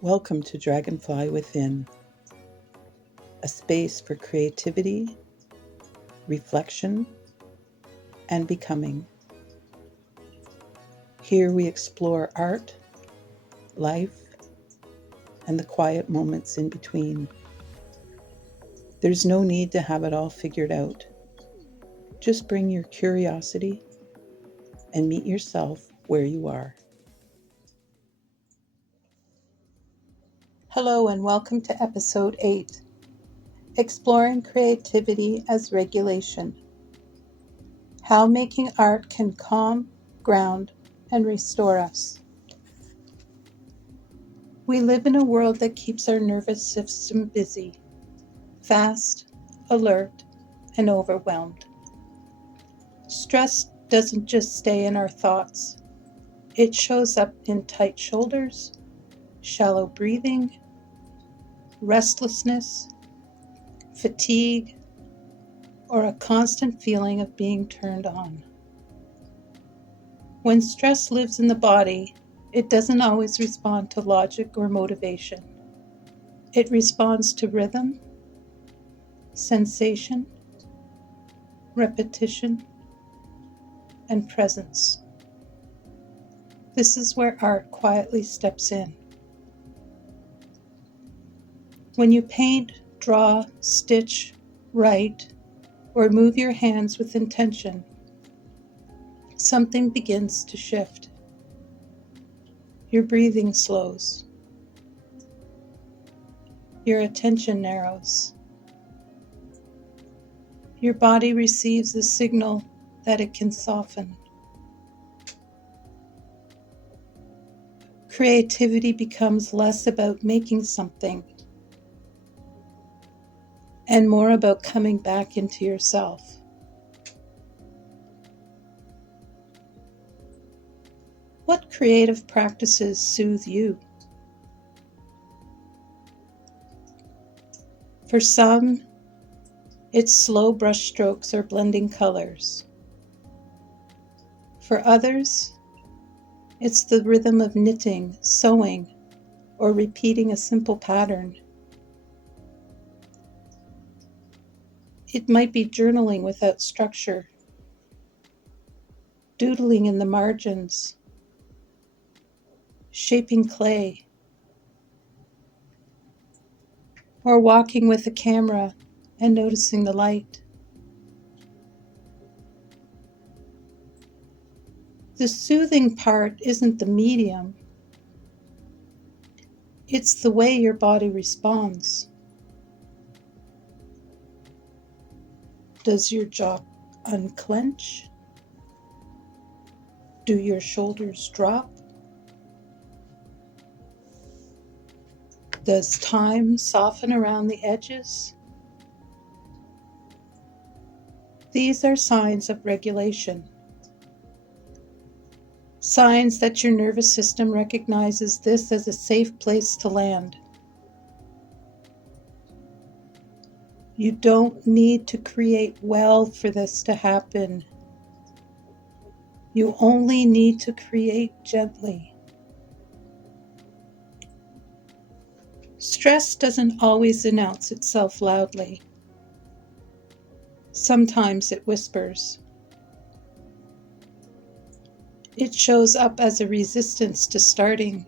Welcome to Dragonfly Within, a space for creativity, reflection, and becoming. Here we explore art, life, and the quiet moments in between. There's no need to have it all figured out. Just bring your curiosity and meet yourself where you are. Hello and welcome to episode 8, Exploring Creativity as Regulation. How making art can calm, ground, and restore us. We live in a world that keeps our nervous system busy, fast, alert, and overwhelmed. Stress doesn't just stay in our thoughts. It shows up in tight shoulders, shallow breathing, restlessness, fatigue, or a constant feeling of being turned on. When stress lives in the body, it doesn't always respond to logic or motivation. It responds to rhythm, sensation, repetition, and presence. This is where art quietly steps in. When you paint, draw, stitch, write, or move your hands with intention, something begins to shift. Your breathing slows. Your attention narrows. Your body receives a signal that it can soften. Creativity becomes less about making something and more about coming back into yourself. What creative practices soothe you? For some, it's slow brush strokes or blending colors. For others, it's the rhythm of knitting, sewing, or repeating a simple pattern. It might be journaling without structure, doodling in the margins, shaping clay, or walking with a camera and noticing the light. The soothing part isn't the medium, it's the way your body responds. Does your jaw unclench? Do your shoulders drop? Does time soften around the edges? These are signs of regulation. Signs that your nervous system recognizes this as a safe place to land. You don't need to create well for this to happen. You only need to create gently. Stress doesn't always announce itself loudly. Sometimes it whispers. It shows up as a resistance to starting,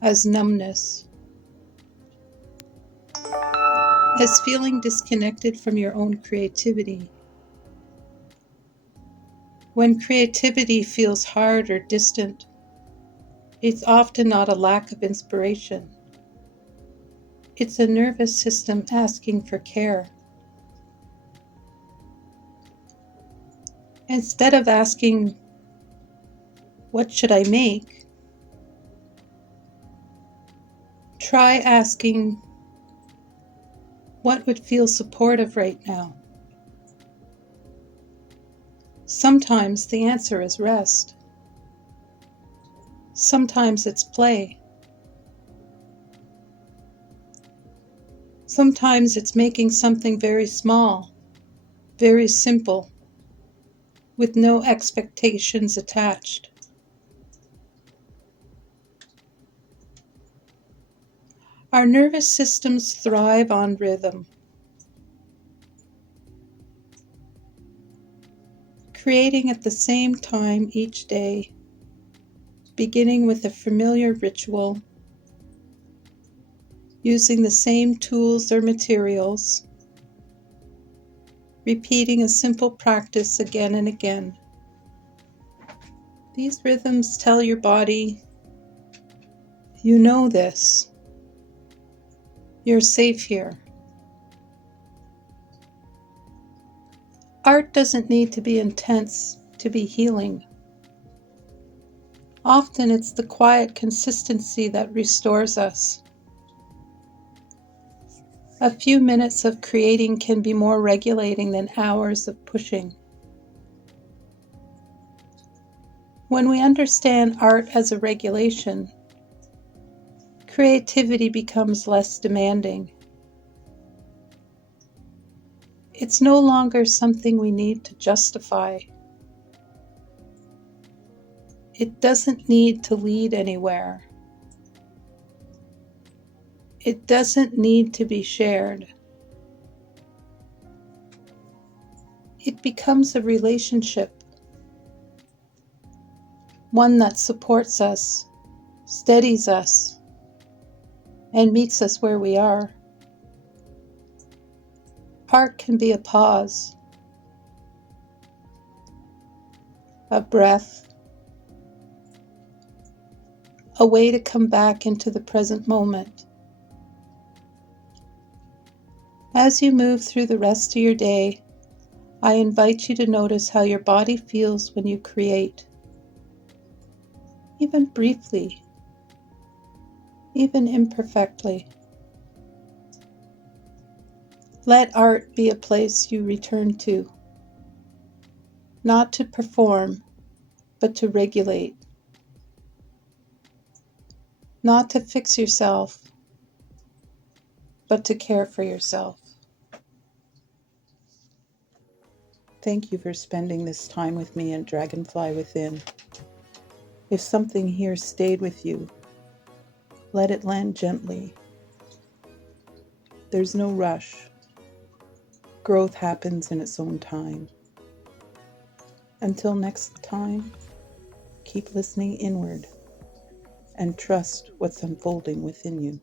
as numbness, as feeling disconnected from your own creativity. When creativity feels hard or distant, it's often not a lack of inspiration. It's a nervous system asking for care. Instead of asking, "What should I make?" try asking, "What would feel supportive right now?" Sometimes the answer is rest. Sometimes it's play. Sometimes it's making something very small, very simple, with no expectations attached. Our nervous systems thrive on rhythm. Creating at the same time each day, beginning with a familiar ritual, using the same tools or materials, repeating a simple practice again and again. These rhythms tell your body, you know this. You're safe here. Art doesn't need to be intense to be healing. Often it's the quiet consistency that restores us. A few minutes of creating can be more regulating than hours of pushing. When we understand art as a regulation, creativity becomes less demanding. It's no longer something we need to justify. It doesn't need to lead anywhere. It doesn't need to be shared. It becomes a relationship, one that supports us, steadies us, and meets us where we are. Art can be a pause, a breath, a way to come back into the present moment. As you move through the rest of your day, I invite you to notice how your body feels when you create, even briefly, even imperfectly. Let art be a place you return to, not to perform, but to regulate, not to fix yourself, but to care for yourself. Thank you for spending this time with me in Dragonfly Within. If something here stayed with you, let it land gently. There's no rush. Growth happens in its own time. Until next time, keep listening inward and trust what's unfolding within you.